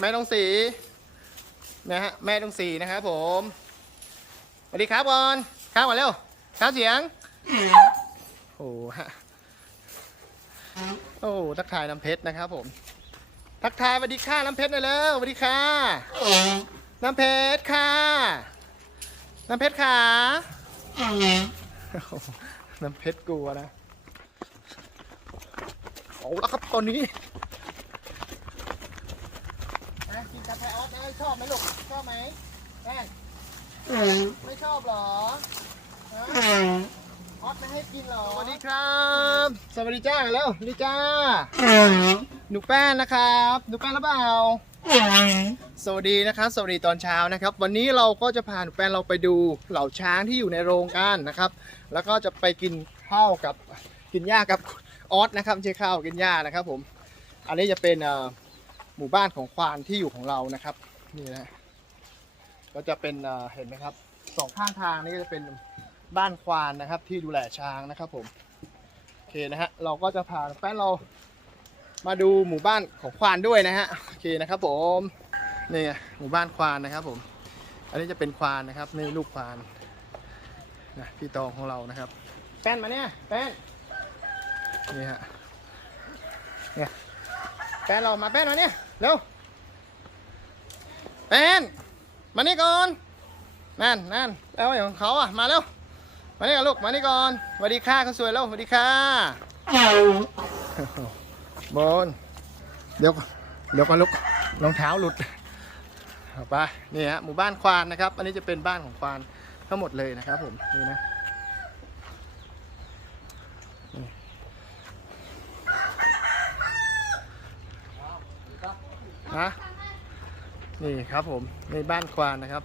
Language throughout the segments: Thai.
แม่ต้องสีนะฮะแม่ต้องสีนะครับผมสวัสดีครับบอลครับมาเร็วครับเสียงโอ้ฮะโอ้ทักทายน้ำเพชรนะครับผม ทักทายสวัสดีค่ะน้ำเพชรหน่อยเร็วสวัสดีค่ะน้ำเพชรค่ะน้ำเพชรค่ะโอ้โหน้ำเพชรกลัวนะเอาละครับตอนนี้ นะ กินกาแฟออสนะชอบไหมลูกชอบไหมแม่ไม่ชอบเหรอฮะออสไม่ให้กินเหรอ สวัสดีครับ สวัสดีจ้าแล้วสวัสดีจ้า หนูแป้นนะครับ หนูแป้นหรือเปล่า สวัสดีนะครับ สวัสดีตอนเช้านะครับ วันนี้เราก็จะพาหนูแป้นเราไปดูเหล่าช้างที่อยู่ในโรงกันนะครับ แล้วก็จะไปกินข้าวกับกินหญ้ากับออสนะครับไม่ใช่ข้าวกินหญ้านะครับผม อันนี้จะเป็นเอ่อ หมู่บ้านของควานที่อยู่ของเรานะครับนี่นะก็จะเป็นเห็นไหมครับสองข้างทางนี่ก็จะเป็นบ้านควานนะครับ ที่ดูแลช้างนะครับผมโอเคนะฮะเราก็จะพาแป้นเรามาดูหมู่บ้านของควานด้วยนะฮะโอเคนะครับผมนี่หมู่บ้านควานนะครับผม อันนี้จะเป็นควานนะครับนี่ลูกควานนะพี่ตองของเรานะครับแป้นมาเนี่ยแป้นนี่ฮะเนี่ยแป้นเรามาแป้นมาเนี่ย เร็วแป้นมานี่ก่อนนั่นนั่นแล้วไอ้ของเขาอะมาเร็วมานี่ก่อนลูกมานี่ก่อนสวัสดีค่ะคนสวยแล้วสวัสดีค่ะบนเดี๋ยวเดี๋ยวก่อนลูกรองเท้าหลุดไปนี่ฮะหมู่บ้านควานนะครับ อันนี้จะเป็นบ้านของควานทั้งหมดเลยนะครับผมนี่นะ ฮะนี่ครับผมในบ้านควานนะครับ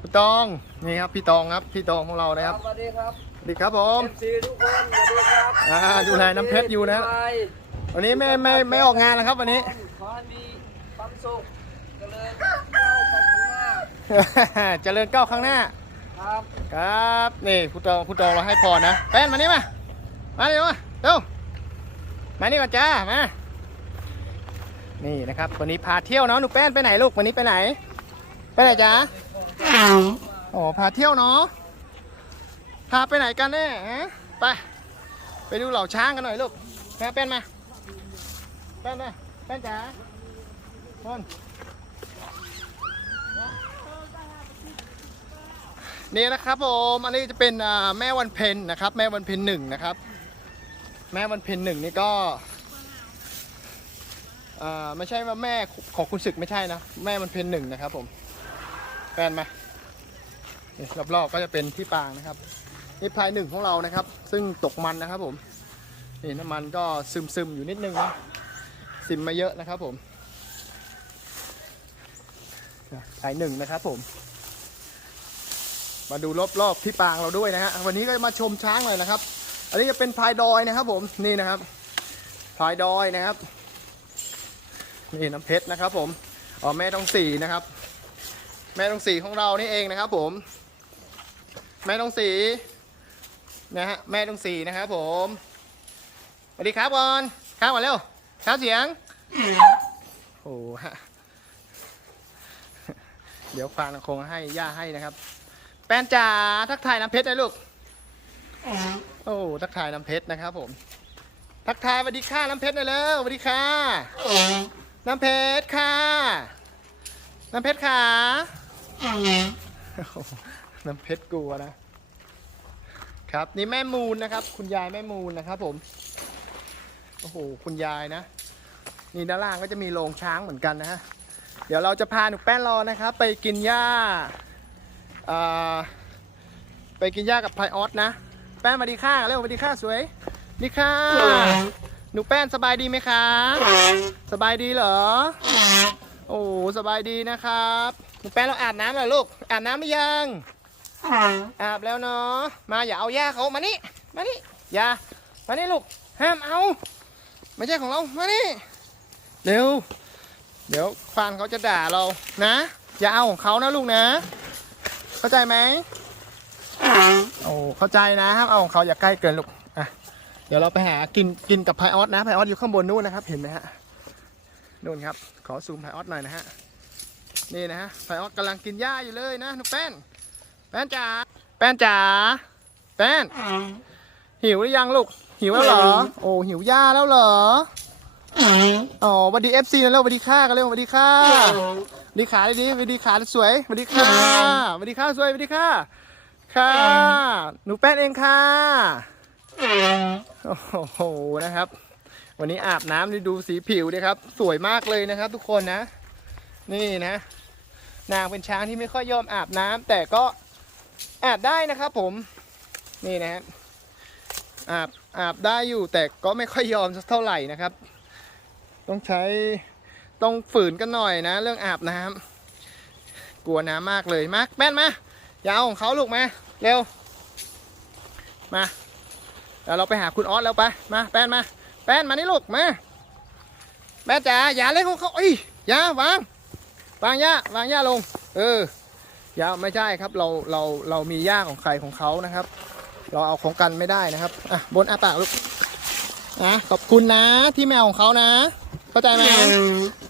พี่ตองนี่ครับพี่ตองครับพี่ตองของเรานะครับสวัสดีครับสวัสดีครับผมเอฟซีทุกคนสวัสดีครับอ่าดูแลน้ำเพชรอยู่นะไปวันนี้ไม่ไม่ไม่ออกงานแล้วครับวันนี้ขอให้มีความสุขเจริญก้าวไปข้างหน้าเจริญก้าวข้างหน้าครับครับนี่คุณตองคุณตองเราให้พรนะแป้นมานี่มามาเร็วมาเร็วมานี่ก่อนจ้ามา นี่นะครับ วันนี้พาเที่ยวเนาะหนูแป้นไปไหนลูกวันนี้ไปไหน ไปไหนจ้าอ๋อพาเที่ยวเนาะพาไปไหนกันแน่ฮะไปไปดูเหล่าช้างกันหน่อยลูกแม่แป้นมาแป้นมาแป้นจ๋าคนนี่นะครับผมอันนี้จะเป็นอ่าแม่วันเพ็ญนะครับ แม่วันเพ็ญหนึ่งนะครับ แม่วันเพ็ญหนึ่งนี่ก็ อ่าไม่ใช่ว่าแม่ของคุณศึกไม่ใช่นะ แม่มันเพนหนึ่งนะครับผมแฟนมานี่รอบๆก็จะเป็นที่ปางนะครับนี่พลายหนึ่งของเรานะครับ ซึ่งตกมันนะครับผมนี่น้ำมันก็ซึมๆอยู่นิดนึงนะซึมมาเยอะนะครับผมพลายหนึ่งนะครับผม มาดูรอบๆที่ปางเราด้วยนะฮะวันนี้ก็มาชมช้างหน่อยนะครับ อันนี้จะเป็นพลายดอยนะครับผมนี่นะครับพลายดอยนะครับ นี่น้ำเพชรนะครับผมอ๋อแม่ต้องสีนะครับ แม่ต้องสีของเรานี่เองนะครับ ผม แม่ต้องสีนะฮะแม่ต้องสีนะครับ ผมสวัสดีครับบอลครับมาเร็วครับเสียงโอ้ฮะเดี๋ยวฟางคงให้ย่าให้นะครับ แป้นจ๋าทักทายน้ำเพชรหน่อยลูกโอ้ทักทายน้ำเพชรนะครับ ผม ทักทายสวัสดีค่ะน้ำเพชรหน่อยเร็วสวัสดีค่ะ น้ำเพชรค่ะ น้ำเพชรค่ะน้ำเพชรกลัวนะ ครับนี่แม่มูลนะครับ คุณยายแม่มูลนะครับ ผม โอ้โหคุณยายนะ นี่ด้านล่างก็จะมีโรงช้างเหมือนกันนะฮะ เดี๋ยวเราจะพาหนูแป้นรอนะครับ ไปกินหญ้าอ่าไปกินหญ้ากับพายออสนะ แป้นสวัสดีค่ะเร็วสวัสดีค่ะสวยสวัสดีค่ะ หนูแป้นสบายดีไหมคะสบายดีเหรอ โอ้สบายดีนะครับ หนูแป้นเราอาบน้ำเหรอลูก อาบน้ำหรือยัง อาบแล้วเนาะ มาอย่าเอาย่าเขามานี่ มานี่ อย่า มานี่ลูก ห้ามเอา ไม่ใช่ของเรา มานี่ เร็ว เดี๋ยวฟานเขาจะด่าเรา นะ อย่าเอาของเขานะลูกนะ เข้าใจไหมโอ้เข้าใจนะห้ามเอาของเขาอย่าใกล้เกินลูก อะ เดี๋ยวเราไปหากินกินกับไพออสนะไพออสอยู่ข้างบนนู้นนะครับ เห็นไหมฮะนู่นครับ ขอซูมไพออสหน่อยนะฮะนี่นะฮะไพออสกำลังกินหญ้าอยู่เลยนะนุกแป้นแป้นจ๋าแป้นจ๋าแป้นหิวหรือยังลูกหิวแล้วเหรอ โอ้หิวหญ้าแล้วเหรออ๋อสวัสดีเอฟซีนะเร็วสวัสดีค่ากันเร็วสวัสดีค่าวัสดีขาดิสวัสดีขาสวยสวัสดีค่ะสวัสดีค่าสวยสวัสดีค่ะค่ะ หนูแป้นเองค่ะ โอ้โหนะครับ วันนี้อาบน้ำดูสีผิวดิครับ สวยมากเลยนะครับ ทุกคนนะ นี่นะ นางเป็นช้างที่ไม่ค่อยยอมอาบน้ำแต่ก็อาบได้นะครับผม นี่นะฮะอาบอาบได้อยู่แต่ก็ไม่ค่อยยอมสักเท่าไหร่นะครับ ต้องใช้ต้องฝืนกันหน่อยนะ เรื่องอาบน้ำกลัวน้ำมากเลยมาแป้นมายาเอาของเขาลูกมาเร็วมา เดี๋ยวเราไปหาคุณออสแล้วไปมาแป้นมา แป้นมานี่ลูกมาแม่จ๋าอย่าเล่นของเขาเอ้ยอย่าวางวางย่าวางย่าลง เอออย่าไม่ใช่ครับเราเราเรามีย่าของใครของเขานะครับ เราเอาของกันไม่ได้นะครับอะบนอาปากลูกนะขอบคุณนะที่แมวของเขานะ เข้าใจไหม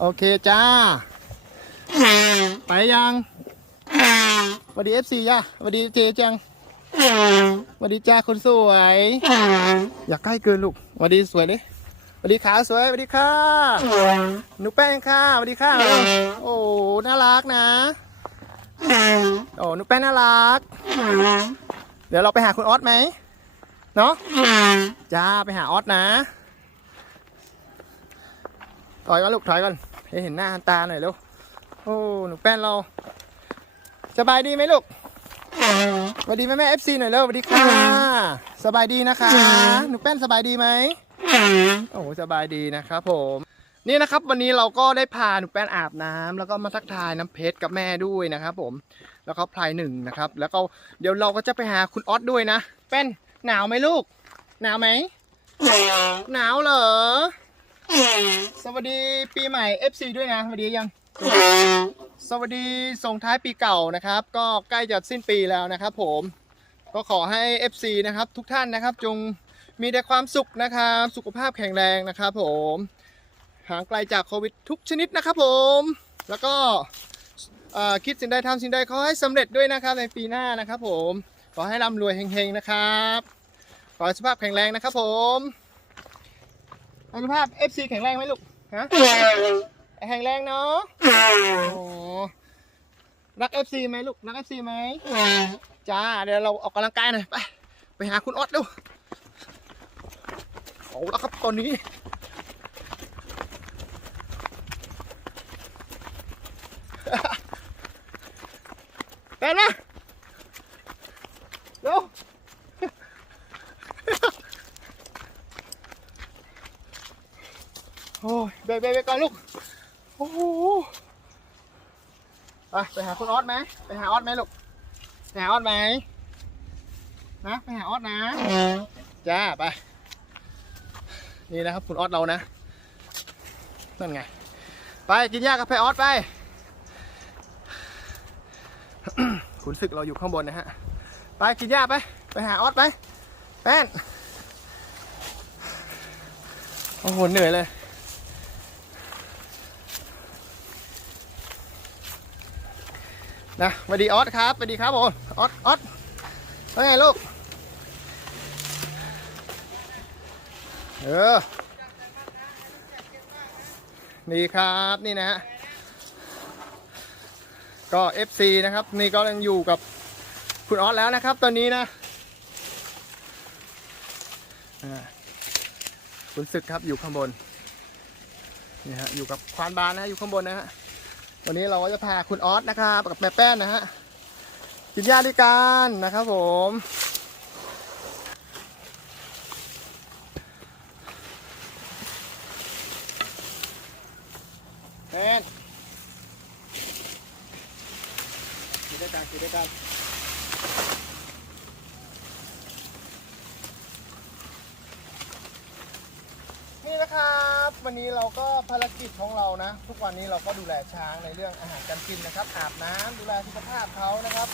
โอเคจ้า ไปยังสวัสดีเอฟซีย่าสวัสดีเจจัง สวัสดีจ้าคนสวย อย่าใกล้เกินลูกสวัสดีสวยดิสวัสดีขาสวยสวัสดีค่ะหนูแป้งค่ะสวัสดีค่ะ โอ้น่ารักนะโอ้หนูแป้งน่ารัก เดี๋ยวเราไปหาคุณออสไหมเนาะจ้าไปหาออสนะถอยก่อนลูกถอยก่อนให้เห็นหน้าตาหน่อยเร็วโอ้หนูแป้นเรา สบายดีไหมลูก สวัสดีแม่แม่เอฟซีหน่อยเร็วสวัสดีค่ะ สบายดีนะคะ หนูแป้นสบายดีไหมโอ้โหสบายดีนะครับผมนี่นะครับวันนี้เราก็ได้พาหนูแป้นอาบน้ำแล้วก็มาทักทายน้ำเพชรกับแม่ด้วยนะครับผมแล้วก็พลายหนึ่งนะครับ แล้วก็เดี๋ยวเราก็จะไปหาคุณออสด้วยนะแป้นหนาวไหมลูก หนาวไหมหนาวเหรอสวัสดีปีใหม่ FC ด้วยนะสวัสดียัง สวัสดีส่งท้ายปีเก่านะครับ ก็ใกล้จะสิ้นปีแล้วนะครับ ผมก็ขอให้ FC นะครับทุกท่านนะครับ จงมีแต่ความสุขนะครับ สุขภาพแข็งแรงนะครับ ผมห่างไกลจากโควิดทุกชนิดนะครับ ผมแล้วก็คิดสิ่งใดทำสิ่งใดขอให้สำเร็จด้วยนะครับในปีหน้านะครับ ผมขอให้ร่ำรวยเฮงๆนะครับขอสุขภาพแข็งแรงนะครับ ผมสุขภาพ FC แข็งแรงไหมลูกฮะ แข็งแรงเนาะโอ้รัก FC ไหมลูก รัก FC ไหมจ้า เดี๋ยวเราออกกำลังกายหน่อย ไป ไปหาคุณออสดูเอาแล้วครับตอนนี้ เป็นไหมเร็วโอ้ยเบรกเบรกเบรกก่อนลูก โอ้โหไปไปหาคุณออสไหมไปหาออสไหมลูกไปหาออสไหมนะไปหาออสนะจ้าไปนี่นะครับคุณออสเรานะนั่นไง ไปกินหญ้ากับไปออสไปขุนศึกเราอยู่ข้างบนนะฮะไปกินหญ้าไป ไปหาออสไปแป้นโอ้โหเหนื่อยเลย นะสวัสดีออสครับสวัสดีครับผมออสออสว่าไงลูก เออ นี่ครับนี่นะฮะ ก็ FC นะครับ นี่ก็ยังอยู่กับคุณออสแล้วนะครับ ตอนนี้นะคุณศึกครับอยู่ข้างบน นี่ฮะ อยู่กับควานบานนะอยู่ข้างบนนะฮะ วันนี้เราก็จะพาคุณออสนะครับกับแม่แป้นนะฮะกินหญ้าด้วยกันนะครับผม แป้นกินด้วยกันกินด้วยกัน นี่นะครับ วันนี้เราก็ภารกิจของเรานะ ทุกวันนี้เราก็ดูแลช้างในเรื่องอาหารการกินนะครับ อาบน้ำดูแลสุขภาพเขานะครับ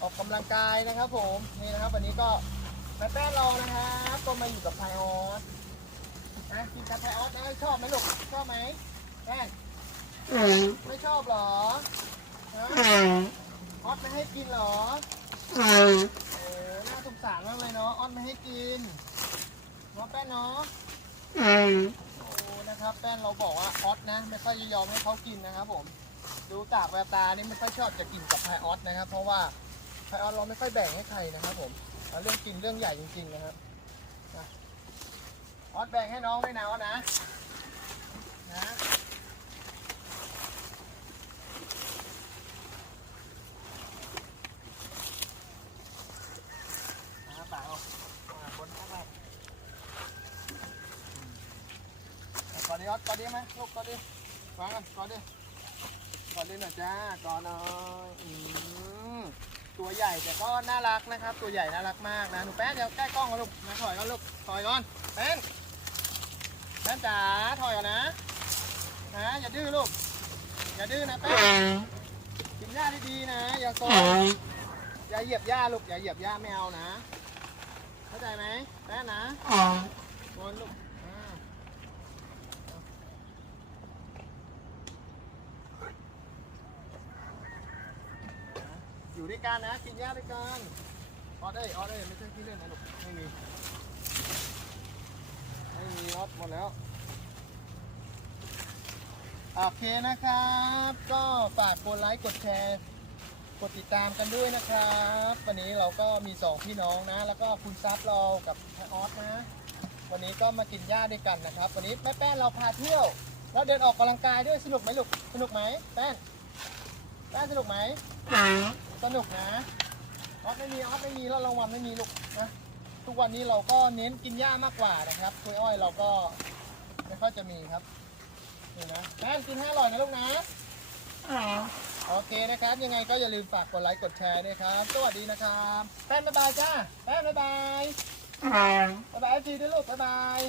ออกกำลังกายนะครับ ผมนี่นะครับ วันนี้ก็แม่แป้นเรานะครับก็มาอยู่กับไพออสนะกินกับไพออสนะชอบไหมลูกชอบไหมแแป้ไม่ชอบหรอฮะออสไม่ให้กินหรอโอ้น่าสงสารมากเลยเนาะออสไม่ให้กินเนาแป้นเนาะ โอ้นะครับแป้นเราบอกว่าออสนะ ไม่ค่อยจะยอมให้เขากินนะครับผม ดูจากแววตานี่ไม่ค่อยชอบจะกินกับไพออสนะครับ เพราะว่าไพออสเราไม่ค่อยแบ่งให้ใครนะครับ ผมเรื่องกินเรื่องใหญ่จริงๆนะครับนะออสแบ่งให้น้องด้วยนะออสนะนะนะเปล่าอ่าบนข้างล่าง อะกอดดิออสกอดดิไหมลูกกอดดิวางกันกอดดิกอดเลยหน่อยจ้ากอดหน่อยอืมตัวใหญ่แต่ก็น่ารักนะครับ ตัวใหญ่น่ารักมากนะหนูแป้นเดี๋ยวใกล้กล้องก่อนลูกมาถอยก่อนลูกถอยก่อนแป้นแป้นจ๋าถอยก่อนนะนะอย่าดื้อลูกอย่าดื้อนะแป้นกินหญ้าดีๆนะอย่าโซนอย่าเหยียบหญ้าลูกอย่าเหยียบหญ้าไม่เอานะ เข้าใจไหมแป้นนะโซนลูก อยู่ด้วยกันนะ กินหญ้าด้วยกันออดเอ้ยออดเอ้ยไม่ใช่ที่เล่นนะลูกไม่มีไม่มีออดหมดแล้วโอเคนะครับ ก็ฝากกดไลค์กดแชร์กดติดตามกันด้วยนะครับ วันนี้เราก็มีสองพี่น้องนะ แล้วก็คุณซับเรากับแออสนะ วันนี้ก็มากินหญ้าด้วยกันนะครับ วันนี้แม่แป้นเราพาเที่ยว แล้วเดินออกกำลังกายด้วยสนุกไหมลูกสนุกไหมแป้นแป้นสนุกไหม สนุกนะออฟไม่มีออฟไม่มีแล้วรางวัลไม่มีลูกนะทุกวันนี้เราก็เน้นกินหญ้ามากกว่านะครับกล้วยอ้อยเราก็ไม่ค่อยจะมีครับนี่นะแป้นกินให้อร่อยนะลูกนะโอเคนะครับ ยังไงก็อย่าลืมฝากกดไลค์กดแชร์ด้วยครับ สวัสดีนะครับแป้นบ๊ายบายจ้าแป้นบ๊ายบายบ๊ายบายเอฟซีด้วยลูกบ๊ายบาย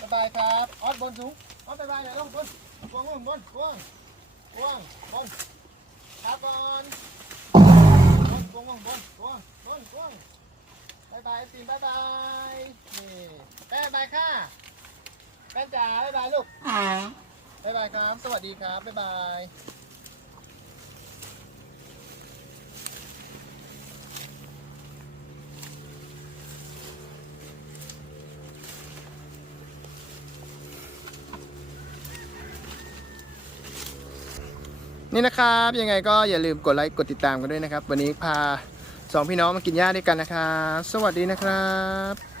บ๊ายบายครับออสบนสูงออสบ๊ายบายหน่อยลูกบนบนบนบนบนบนบน ครับบนบนบนบนบนบนบนบายบายตีนบายบายนี่แป้บายค่ะแป้นจ๋าบายบายลูกบายบายครับ สวัสดีครับบายบาย นี่นะครับ ยังไงก็อย่าลืมกดไลค์กดติดตามกันด้วยนะครับ วันนี้พาสองพี่น้องมากินหญ้าด้วยกันนะครับ สวัสดีนะครับ